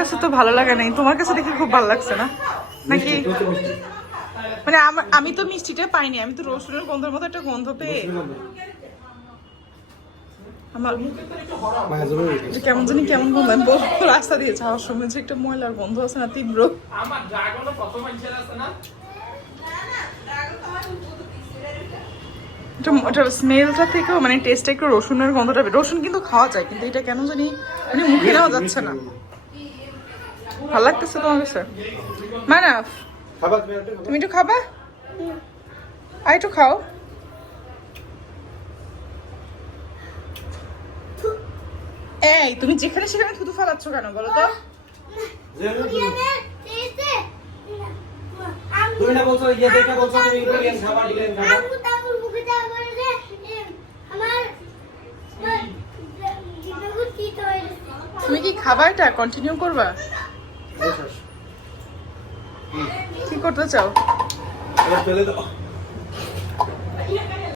কাছে তো ভালো লাগে নাই, তোমার কাছে দেখে খুব ভালো লাগছে না নাকি? মানে আমি তো মিষ্টিটা পাইনি, আমি তো রসুনের গন্ধের মতো একটা গন্ধ পেয়ে আমার কেমন জানি কেমন গন্ধ। আমি বলবো রাস্তা দিয়ে যাওয়ার সময় যে একটা ময়লার গন্ধ আছে না তীব্র। ওটা স্মেলটা থেকেও মানে টেস্টটা একটু রসুনের গন্ধটা, রসুন কিন্তু খাওয়া যায় কিন্তু এটা কেন জানি মানে মুখে নেওয়া যাচ্ছে না। ভালো লাগতেছে তোমার কাছে? মানাফ তুমি একটু খাবা, আর একটু খাও। এই তুমি যেখানে সেখানে থুতু ফালাচ্ছ কেন বলো তো? তুমি না বলছো ইয়ে দেখা বলছো তুমি ইটালিয়ান খাবার ডিলেন খাবার তুমি কি খাবারটা কন্টিনিউ করবা? কি করতে চাও? ফেলে দাও।